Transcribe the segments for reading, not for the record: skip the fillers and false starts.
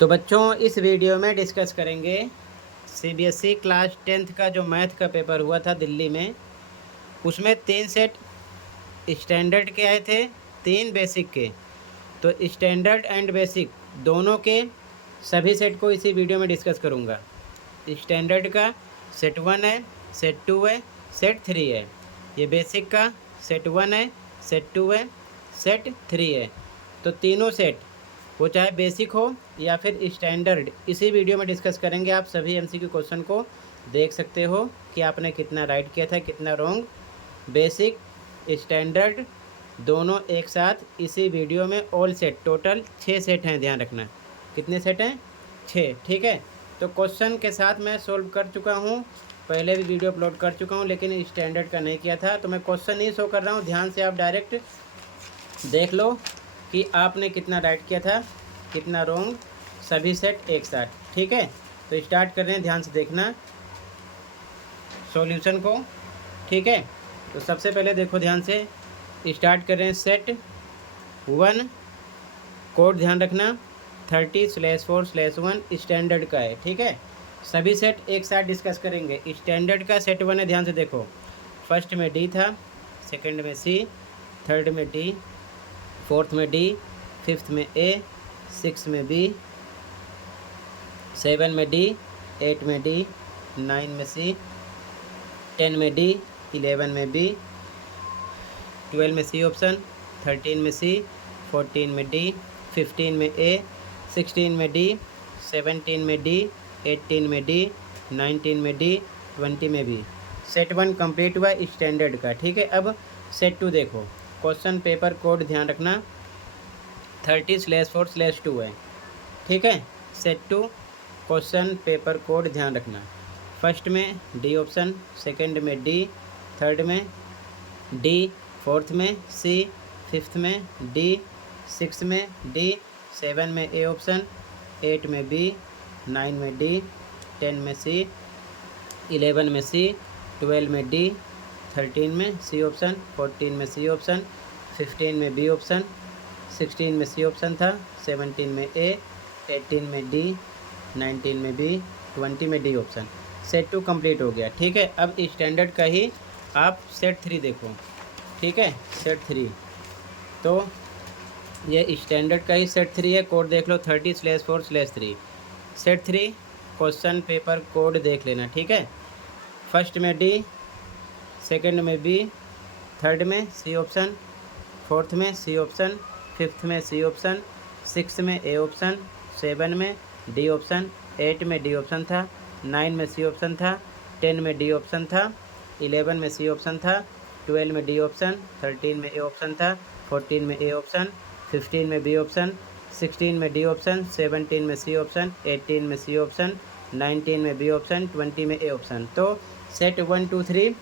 तो बच्चों इस वीडियो में डिस्कस करेंगे सीबीएसई क्लास 10th का जो मैथ का पेपर हुआ था दिल्ली में। उसमें 3 सेट स्टैंडर्ड के आए थे, 3 बेसिक के। तो स्टैंडर्ड एंड बेसिक दोनों के सभी सेट को इसी वीडियो में डिस्कस करूँगा। स्टैंडर्ड का सेट 1 है, सेट 2 है, सेट 3 है। ये बेसिक का सेट 1 है, सेट 2 है, सेट 3 है। तो तीनों सेट वो चाहे बेसिक हो या फिर स्टैंडर्ड, इसी वीडियो में डिस्कस करेंगे। आप सभी एमसीक्यू क्वेश्चन को देख सकते हो कि आपने कितना राइट किया था, कितना रॉन्ग। बेसिक स्टैंडर्ड दोनों एक साथ इसी वीडियो में ऑल सेट, टोटल 6 सेट हैं। ध्यान रखना कितने सेट हैं, 6। ठीक है, तो क्वेश्चन के साथ मैं सोल्व कर चुका हूँ, पहले भी वीडियो अपलोड कर चुका हूँ, लेकिन स्टैंडर्ड का नहीं किया था। तो मैं क्वेश्चन नहीं शो कर रहा हूँ, ध्यान से आप डायरेक्ट देख लो कि आपने कितना राइट किया था, कितना रॉन्ग, सभी सेट एक साथ। ठीक है, तो स्टार्ट कर रहे हैं, ध्यान से देखना सॉल्यूशन को। ठीक है, तो सबसे पहले देखो ध्यान से, स्टार्ट कर रहे हैं। सेट 1 कोड ध्यान रखना 30/4/1 स्टैंडर्ड का है। ठीक है, सभी सेट एक साथ डिस्कस करेंगे। स्टैंडर्ड का सेट 1 है, ध्यान से देखो। फर्स्ट में डी था, सेकंड में सी, थर्ड में डी, फोर्थ में डी, फिफ्थ में ए, सिक्स में बी, 7 में डी, 8 में डी, 9 में सी, 10 में डी, 11 में बी, 12 में सी ऑप्शन, 13 में सी, 14 में डी, 15 में ए, 16 में डी, 17 में डी, 18 में डी, 19 में डी, 20 में बी। सेट 1 कंप्लीट हुआ स्टैंडर्ड का। ठीक है, अब सेट 2 देखो। क्वेश्चन पेपर कोड ध्यान रखना 30/4/2 है। ठीक है, सेट 2 क्वेश्चन पेपर कोड ध्यान रखना। फर्स्ट में डी ऑप्शन, सेकंड में डी, थर्ड में डी, फोर्थ में सी, फिफ्थ में डी, सिक्स में डी, 7 में ए ऑप्शन, 8 में बी, 9 में डी, 10 में सी, 11 में सी, 12 में डी, 13 में सी ऑप्शन, 14 में सी ऑप्शन, 15 में बी ऑप्शन, 16 में सी ऑप्शन था, 17 में ए, 18 में डी, 19 में बी, 20 में डी ऑप्शन। सेट 2 कंप्लीट हो गया। ठीक है, अब स्टैंडर्ड का ही आप सेट 3 देखो। ठीक है, सेट 3 तो ये स्टैंडर्ड का ही सेट 3 है। कोड देख लो 30/4/3। सेट 3 क्वेश्चन पेपर कोड देख लेना। ठीक है, फर्स्ट में डी, सेकंड में बी, थर्ड में सी ऑप्शन, फोर्थ में सी ऑप्शन, फिफ्थ में सी ऑप्शन, सिक्स में ए ऑप्शन, 7 में डी ऑप्शन, 8 में डी ऑप्शन था, 9 में सी ऑप्शन था, 10 में डी ऑप्शन था, 11 में सी ऑप्शन था, 12 में डी ऑप्शन, 13 में ए ऑप्शन था, 14 में ए ऑप्शन, 15 में बी ऑप्शन, 16 में डी ऑप्शन, 17 में सी ऑप्शन, 18 में सी ऑप्शन, 19 में बी ऑप्शन, 20 में ए ऑप्शन। तो सेट 1 2 3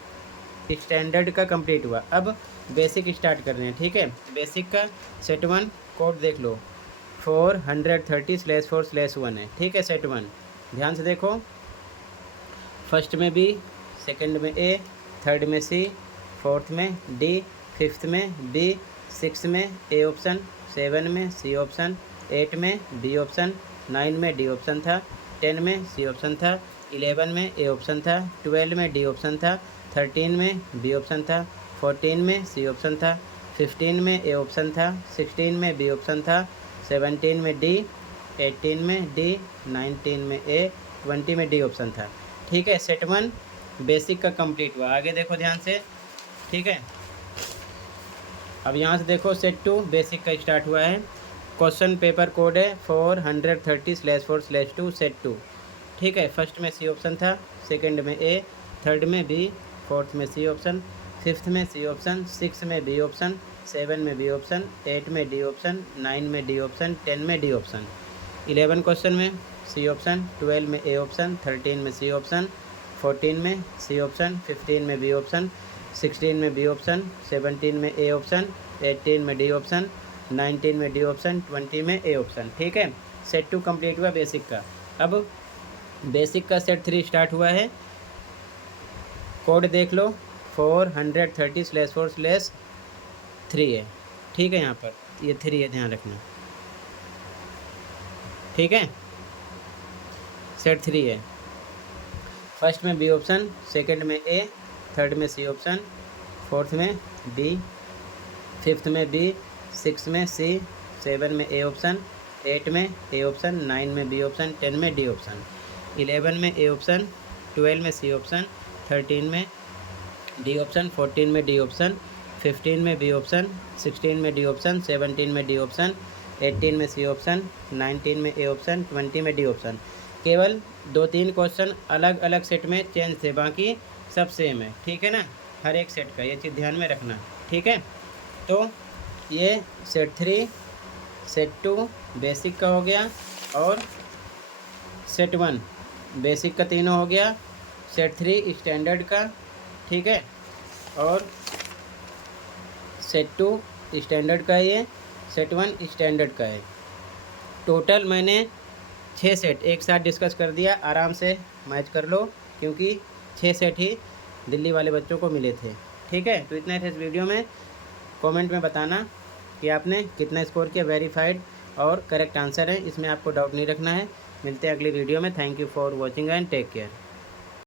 स्टैंडर्ड का कंप्लीट हुआ। अब बेसिक स्टार्ट कर रहे हैं। ठीक है, बेसिक का सेट 1 कोड देख लो 430/4/1 है। ठीक है, सेट 1 ध्यान से देखो। फर्स्ट में बी, सेकंड में ए, थर्ड में सी, फोर्थ में डी, फिफ्थ में बी, सिक्स में ए ऑप्शन, 7 में सी ऑप्शन, 8 में बी ऑप्शन, 9 में डी ऑप्शन था, 10 में सी ऑप्शन था, 11 में ए ऑप्शन था, 12 में डी ऑप्शन था, 13 में बी ऑप्शन था, 14 में सी ऑप्शन था, 15 में ए ऑप्शन था, 16 में बी ऑप्शन था, 17 में डी, 18 में डी, 19 में ए, 20 में डी ऑप्शन था। ठीक है, सेट 1 बेसिक का कंप्लीट हुआ। आगे देखो ध्यान से। ठीक है, अब यहाँ से देखो सेट 2 बेसिक का स्टार्ट हुआ है। क्वेश्चन पेपर कोड है 430/4/2 सेट 2। ठीक है, फर्स्ट में सी ऑप्शन था, सेकंड में ए, थर्ड में बी, फोर्थ में सी ऑप्शन, फिफ्थ में सी ऑप्शन, सिक्स में बी ऑप्शन, 7 में बी ऑप्शन, 8 में डी ऑप्शन, 9 में डी ऑप्शन, 10 में डी ऑप्शन। 11 क्वेश्चन में सी ऑप्शन, 12 में ए ऑप्शन, 13 में सी ऑप्शन, 14 में सी ऑप्शन, 15 में बी ऑप्शन, 16 में बी ऑप्शन, 17 में ए ऑप्शन, 18 में डी ऑप्शन, 19 में डी ऑप्शन, 20 में ए ऑप्शन। ठीक है, सेट 2 कंप्लीट हुआ बेसिक का। अब बेसिक का सेट 3 स्टार्ट हुआ है। कोड देख लो 430/4/3 है। ठीक है, यहाँ पर ये 3 है, ध्यान रखना। ठीक है, सेट 3 है। फर्स्ट में बी ऑप्शन, सेकंड में ए, थर्ड में सी ऑप्शन, फोर्थ में डी, फिफ्थ में बी, सिक्स में सी, सेवन में ए ऑप्शन, एट में ए ऑप्शन, नाइन में बी ऑप्शन, 10 में डी ऑप्शन, 11 में ए ऑप्शन, 12 में सी ऑप्शन, 13 में डी ऑप्शन, 14 में डी ऑप्शन, 15 में बी ऑप्शन, 16 में डी ऑप्शन, 17 में डी ऑप्शन, 18 में सी ऑप्शन, 19 में ए ऑप्शन, 20 में डी ऑप्शन। केवल 2-3 क्वेश्चन अलग अलग सेट में चेंज थे, बाकी सब सेम है, ठीक है ना, हर एक सेट का, ये चीज़ ध्यान में रखना, ठीक है। तो ये सेट 3, सेट 2 बेसिक का हो गया, और सेट 1 बेसिक का तीनों हो गया, सेट 3 स्टैंडर्ड का, ठीक है, और सेट 2 स्टैंडर्ड का है, ये सेट 1 स्टैंडर्ड का है। टोटल मैंने 6 सेट एक साथ डिस्कस कर दिया, आराम से मैच कर लो, क्योंकि 6 सेट ही दिल्ली वाले बच्चों को मिले थे, ठीक है। तो इतना थे इस वीडियो में। कमेंट में बताना कि आपने कितना स्कोर किया, वेरीफाइड और करेक्ट आंसर है, इसमें आपको डाउट नहीं रखना है। मिलते हैं अगली वीडियो में। Thank you for watching and take care.